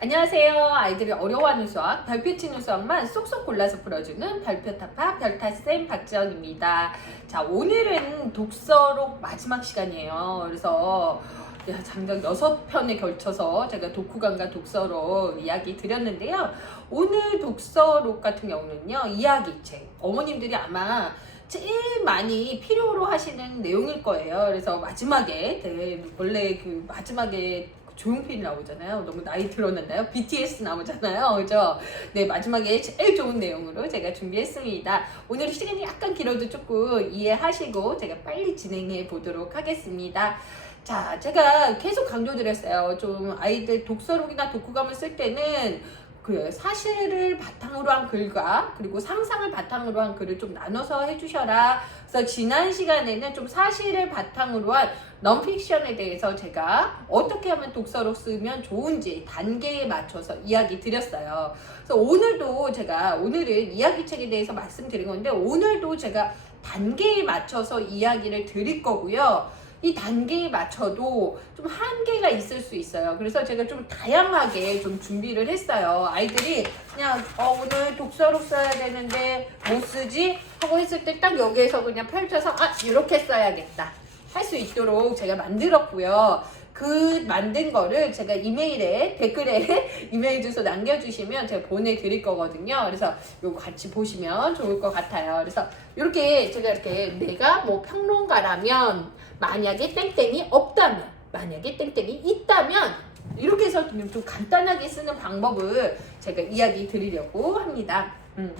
안녕하세요. 아이들이 어려워하는 수학, 별표 치는 수학만 쏙쏙 골라서 풀어주는 별표 타파 별타쌤 박지연입니다. 자, 오늘은 독서록 마지막 시간이에요. 그래서 야, 장작 6편에 걸쳐서 제가 독후감과 독서록 이야기 드렸는데요. 오늘 독서록 같은 경우는요, 이야기책. 어머님들이 아마 제일 많이 필요로 하시는 내용일 거예요. 그래서 마지막에, 네, 원래 그 마지막에 조용필 나오잖아요. 너무 나이 들었나요? BTS 나오잖아요. 그죠? 네, 마지막에 제일 좋은 내용으로 제가 준비했습니다. 오늘 시간이 약간 길어도 조금 이해하시고 제가 빨리 진행해 보도록 하겠습니다. 자, 제가 계속 강조드렸어요. 좀 아이들 독서록이나 독후감을 쓸 때는 그 사실을 바탕으로 한 글과 그리고 상상을 바탕으로 한 글을 좀 나눠서 해주셔라. 그래서 지난 시간에는 좀 사실을 바탕으로 한 넌픽션에 대해서 제가 어떻게 하면 독서록 쓰면 좋은지 단계에 맞춰서 이야기 드렸어요. 그래서 오늘도 제가 오늘은 이야기책에 대해서 말씀드린 건데 오늘도 제가 단계에 맞춰서 이야기를 드릴 거고요. 이 단계에 맞춰도 좀 한계가 있을 수 있어요. 그래서 제가 좀 다양하게 좀 준비를 했어요. 아이들이 그냥 어, 오늘 독서록 써야 되는데 못 쓰지 하고 했을 때 딱 여기에서 그냥 펼쳐서 아 이렇게 써야겠다 할 수 있도록 제가 만들었고요. 그 만든 거를 제가 이메일에 댓글에 이메일 주소 남겨주시면 제가 보내드릴 거거든요. 그래서 요거 같이 보시면 좋을 것 같아요. 그래서 이렇게 제가 이렇게 내가 뭐 평론가라면 만약에 땡땡이 없다면 만약에 땡땡이 있다면 이렇게 해서 그냥 좀 간단하게 쓰는 방법을 제가 이야기 드리려고 합니다. 음.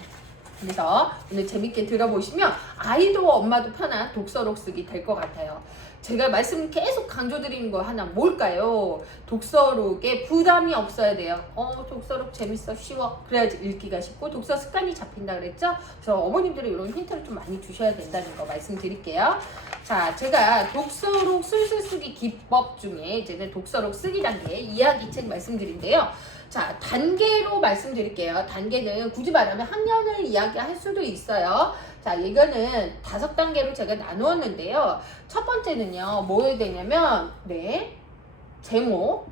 그래서 오늘 재밌게 들어보시면 아이도 엄마도 편한 독서록 쓰기 될 것 같아요. 제가 말씀 계속 강조드리는 거 하나 뭘까요? 독서록에 부담이 없어야 돼요. 어, 독서록 재밌어, 쉬워. 그래야지 읽기가 쉽고 독서 습관이 잡힌다 그랬죠? 그래서 어머님들이 이런 힌트를 좀 많이 주셔야 된다는 거 말씀드릴게요. 자, 제가 독서록 술술 쓰기 기법 중에 이제는 독서록 쓰기 단계 이야기책 말씀드린데요. 자, 단계로 말씀드릴게요. 단계는 굳이 말하면 학년을 이야기할 수도 있어요. 자, 이거는 다섯 단계로 제가 나누었는데요. 첫 번째는요, 뭐 해야 되냐면, 네, 제목,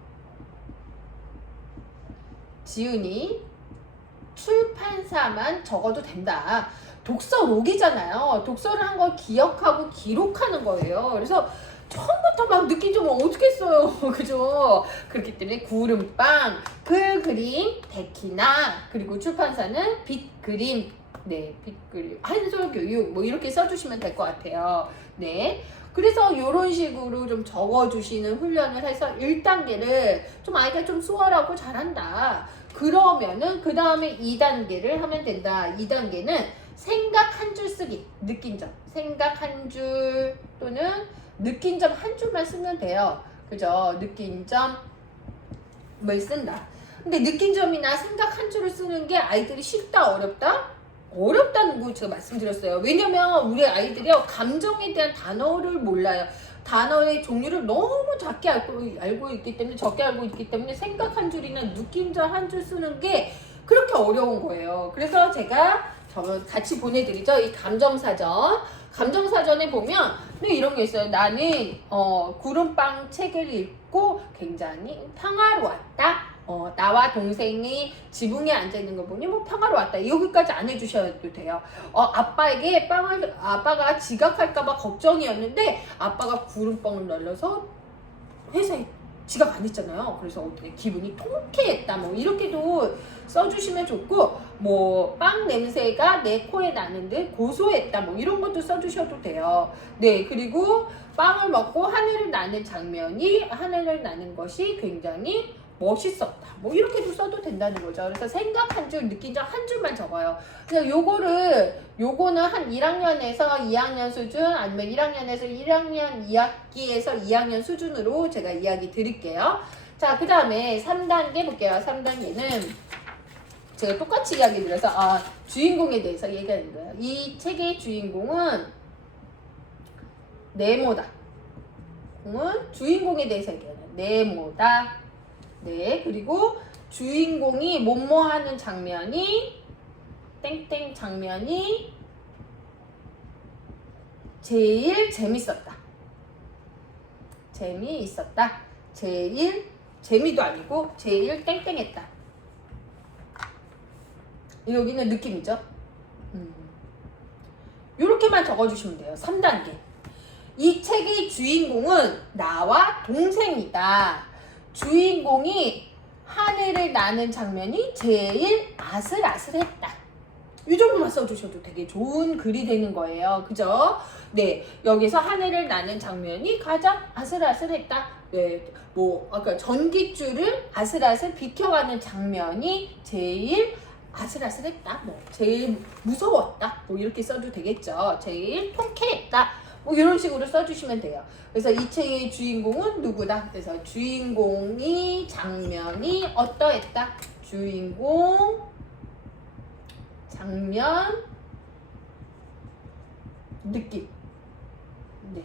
지은이, 출판사만 적어도 된다. 독서록이잖아요. 독서를 한 걸 기억하고 기록하는 거예요. 그래서 처음부터 막 느낀 점 어떻게 써요. 그죠? 그렇기 때문에 구름빵, 글 그림, 데키나, 그리고 출판사는 빛 그림, 네, 빛 그림, 한솔 교육, 뭐 이렇게 써주시면 될 것 같아요. 네. 그래서 이런 식으로 좀 적어주시는 훈련을 해서 1단계를 좀 아이가 좀 수월하고 잘한다. 그러면은 그 다음에 2단계를 하면 된다. 2단계는 생각 한 줄 쓰기, 느낀 점. 생각 한 줄 또는 느낀 점 한 줄만 쓰면 돼요. 그죠? 느낀 점을 쓴다. 근데 느낀 점이나 생각 한 줄을 쓰는 게 아이들이 쉽다, 어렵다? 어렵다는 걸 제가 말씀드렸어요. 왜냐면 우리 아이들이요, 감정에 대한 단어를 몰라요. 단어의 종류를 너무 작게 알고, 알고 있기 때문에, 적게 알고 있기 때문에 생각 한 줄이나 점한줄 쓰는 게 그렇게 어려운 거예요. 그래서 제가 같이 보내드리죠. 이 감정사전. 감정사전에 보면 네, 이런 게 있어요. 나는 어, 구름빵 책을 읽고 굉장히 평화로웠다. 어, 나와 동생이 지붕에 앉아 있는 걸 보니 뭐 평화로웠다. 여기까지 안 해주셔도 돼요. 어, 아빠에게 빵을 아빠가 지각할까봐 걱정이었는데 아빠가 구름빵을 날려서 회사에 지각 안 했잖아요. 그래서 어떻게 기분이 통쾌했다. 뭐 이렇게도 써주시면 좋고 뭐 빵 냄새가 내 코에 나는 듯 고소했다. 뭐 이런 것도 써주셔도 돼요. 네 그리고 빵을 먹고 하늘을 나는 장면이 하늘을 나는 것이 굉장히 멋있었다. 뭐 이렇게도 써도 된다는 거죠. 그래서 생각 한 줄, 느낀 점한 줄만 적어요. 그냥 요거를 요거는 한 1학년에서 2학년 수준 아니면 1학년에서 1학년 2학기에서 2학년 수준으로 제가 이야기 드릴게요. 자, 그 다음에 3단계 볼게요. 3단계는 제가 똑같이 이야기 드려서 아, 주인공에 대해서 얘기하는 거예요. 이 책의 주인공은 네모다. 공은 주인공에 대해서 얘기하는 네모다. 네, 그리고 주인공이 뭐뭐 하는 장면이 땡땡 장면이 제일 재밌었다. 재미있었다. 제일 재미도 아니고 제일 땡땡했다. 여기는 느낌이죠. 음. 이렇게만 적어주시면 돼요. 3단계. 이 책의 주인공은 나와 동생이다. 주인공이 하늘을 나는 장면이 제일 아슬아슬했다. 이 정도만 써주셔도 되게 좋은 글이 되는 거예요. 그죠? 네. 여기서 하늘을 나는 장면이 가장 아슬아슬했다. 네. 뭐, 아까 전기줄을 아슬아슬 비켜가는 장면이 제일 아슬아슬했다. 뭐, 제일 무서웠다. 뭐, 이렇게 써도 되겠죠. 제일 통쾌했다. 뭐, 이런 식으로 써주시면 돼요. 그래서 이 책의 주인공은 누구다? 그래서 주인공이 장면이 어떠했다? 주인공 장면 느낌 네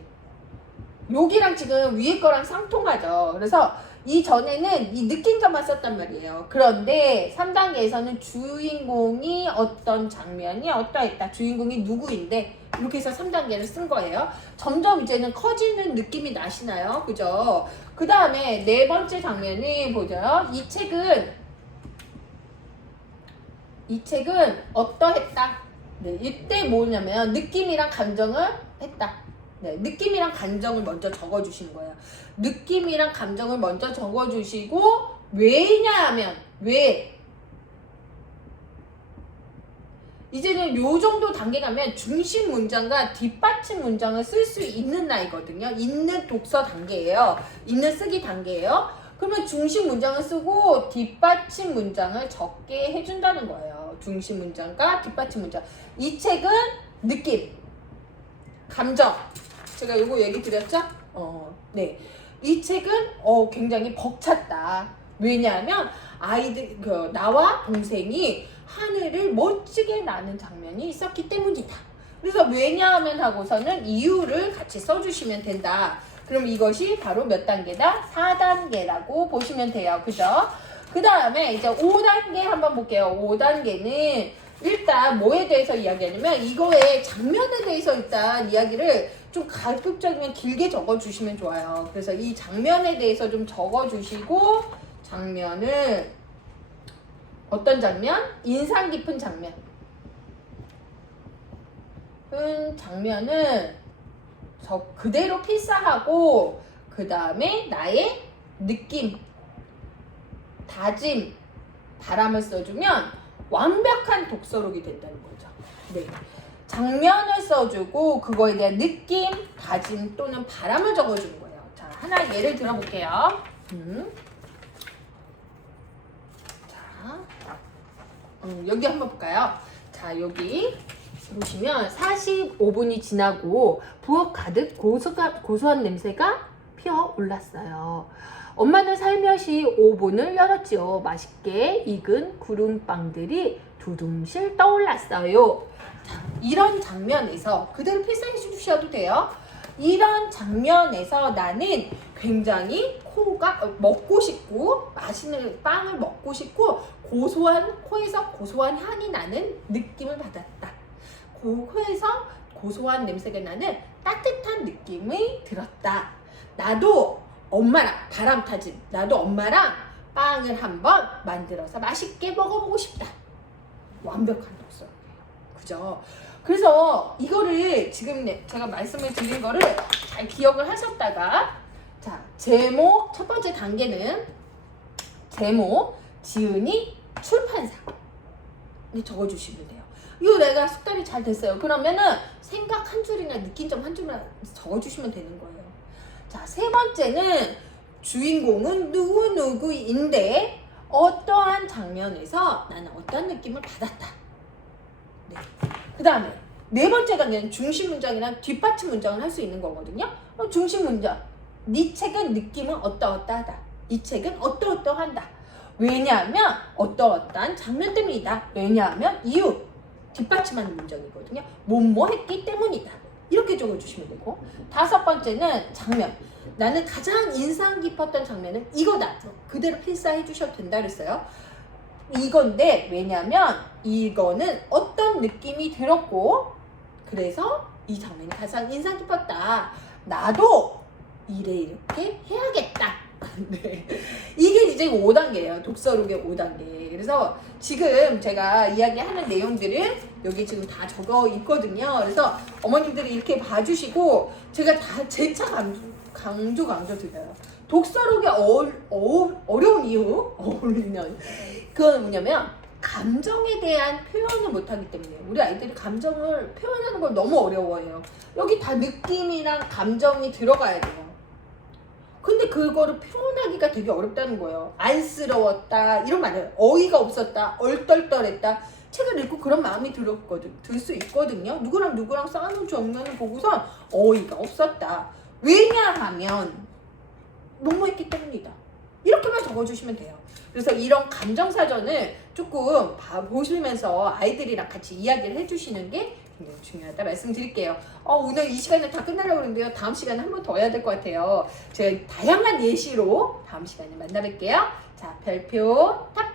여기랑 지금 위에 거랑 상통하죠 그래서 이 전에는 이 느낀점만 썼단 말이에요 그런데 3단계에서는 주인공이 어떤 장면이 어떠했다 주인공이 누구인데 이렇게 해서 3단계를 쓴 거예요 점점 이제는 커지는 느낌이 나시나요 그죠 그 다음에 네 번째 장면이 보죠 이 책은 이 책은 어떠했다? 네, 이때 뭐냐면 느낌이랑 감정을 했다. 네, 느낌이랑 감정을 먼저 적어주시는 거예요. 느낌이랑 감정을 먼저 적어주시고 왜냐 하면 왜 이제는 요 정도 단계 가면 중심 문장과 뒷받침 문장을 쓸 수 있는 나이거든요. 있는 독서 단계예요. 있는 쓰기 단계예요. 그러면 중심 문장을 쓰고 뒷받침 문장을 적게 해준다는 거예요. 중심 문장과 뒷받침 문장. 이 책은 느낌, 감정. 제가 요거 얘기 드렸죠? 어, 네. 이 책은 어, 굉장히 벅찼다. 왜냐하면 아이들, 그, 나와 동생이 하늘을 멋지게 나는 장면이 있었기 때문이다. 그래서 왜냐하면 하고서는 이유를 같이 써주시면 된다. 그럼 이것이 바로 몇 단계다? 4단계라고 보시면 돼요. 그죠? 그 다음에 이제 5단계 한번 볼게요. 5단계는 일단 뭐에 대해서 이야기하냐면 이거의 장면에 대해서 일단 이야기를 좀 가급적이면 길게 적어주시면 좋아요. 그래서 이 장면에 대해서 좀 적어주시고 장면을 어떤 장면? 인상 깊은 장면. 은 장면은 저 그대로 필사하고 그 다음에 나의 느낌, 다짐, 바람을 써주면 완벽한 독서록이 된다는 거죠. 네. 장면을 써주고 그거에 대한 느낌, 다짐 또는 바람을 적어주는 거예요. 자, 하나 예를 들어볼게요. 음. 자, 음, 여기 한번 볼까요? 자, 여기 보시면 45분이 지나고 부엌 가득 고소가, 고소한 냄새가 피어 올랐어요. 엄마는 살며시 오븐을 열었지요. 맛있게 익은 구름빵들이 두둥실 떠올랐어요. 자, 이런 장면에서 그대로 필사해 주셔도 돼요. 이런 장면에서 나는 굉장히 코가 어, 먹고 싶고 맛있는 빵을 먹고 싶고 고소한 코에서 고소한 향이 나는 느낌을 받았다. 고- 코에서 고소한 냄새가 나는 따뜻한 느낌이 들었다. 나도 엄마랑 바람 타지. 나도 엄마랑 빵을 한번 만들어서 맛있게 먹어보고 싶다. 완벽한 독서. 그죠? 그래서 이거를 지금 네- 제가 말씀을 드린 거를 잘 기억을 하셨다가 자 제목 첫 번째 단계는 제목 지은이 출판사 이 적어주시면 돼요. 이거 내가 숙달이 잘 됐어요. 그러면은 생각 한 줄이나 느낀 점 한 줄만 적어주시면 되는 거예요. 자, 세 번째는 주인공은 누구누구인데 어떠한 장면에서 나는 어떤 느낌을 받았다. 네. 그 다음에 네 번째가 는 중심 문장이랑 뒷받침 문장을 할 수 있는 거거든요. 어, 중심 문장. 네 책은 느낌은 어떠어떠하다. 이 책은 어떠어떠한다. 왜냐하면 어떠어떠한 장면 때문이다. 왜냐하면 이유. 뒷받침하는 문장이거든요. 뭐뭐 했기 때문이다. 이렇게 적어주시면 되고 다섯 번째는 장면. 나는 가장 인상 깊었던 장면은 이거다. 그대로 필사해 주셔도 된다 그랬어요. 이건데 왜냐면 이거는 어떤 느낌이 들었고 그래서 이 장면이 가장 인상 깊었다. 나도 이래 이렇게 해야겠다. 네. 이게 이제 5단계예요. 독서록의 5단계. 그래서 지금 제가 이야기하는 내용들은 여기 지금 다 적어 있거든요. 그래서 어머님들이 이렇게 봐주시고 제가 다 재차 강조, 강조, 강조 드려요. 독서록이 어, 어, 어려운 이유, 어울리는 그건 뭐냐면 감정에 대한 표현을 못하기 때문에 우리 아이들이 감정을 표현하는 걸 너무 어려워해요. 여기 다 느낌이랑 감정이 들어가야 돼요. 근데 그거를 표현하기가 되게 어렵다는 거예요. 안쓰러웠다 이런 말을 어이가 없었다 얼떨떨했다 책을 읽고 그런 마음이 들었거든 들 수 있거든요. 누구랑 누구랑 싸우는 장면을 보고선 어이가 없었다. 왜냐하면 너무했기 때문이다. 이렇게만 적어주시면 돼요. 그래서 이런 감정 사전을 조금 봐- 보시면서 아이들이랑 같이 이야기를 해주시는 게 굉장히 중요하다 말씀드릴게요. 어, 오늘 이 시간에 다 끝나려고 그러는데요. 다음 시간에 한 번 더 해야 될 것 같아요. 제가 다양한 예시로 다음 시간에 만나 뵐게요. 자, 별표 탑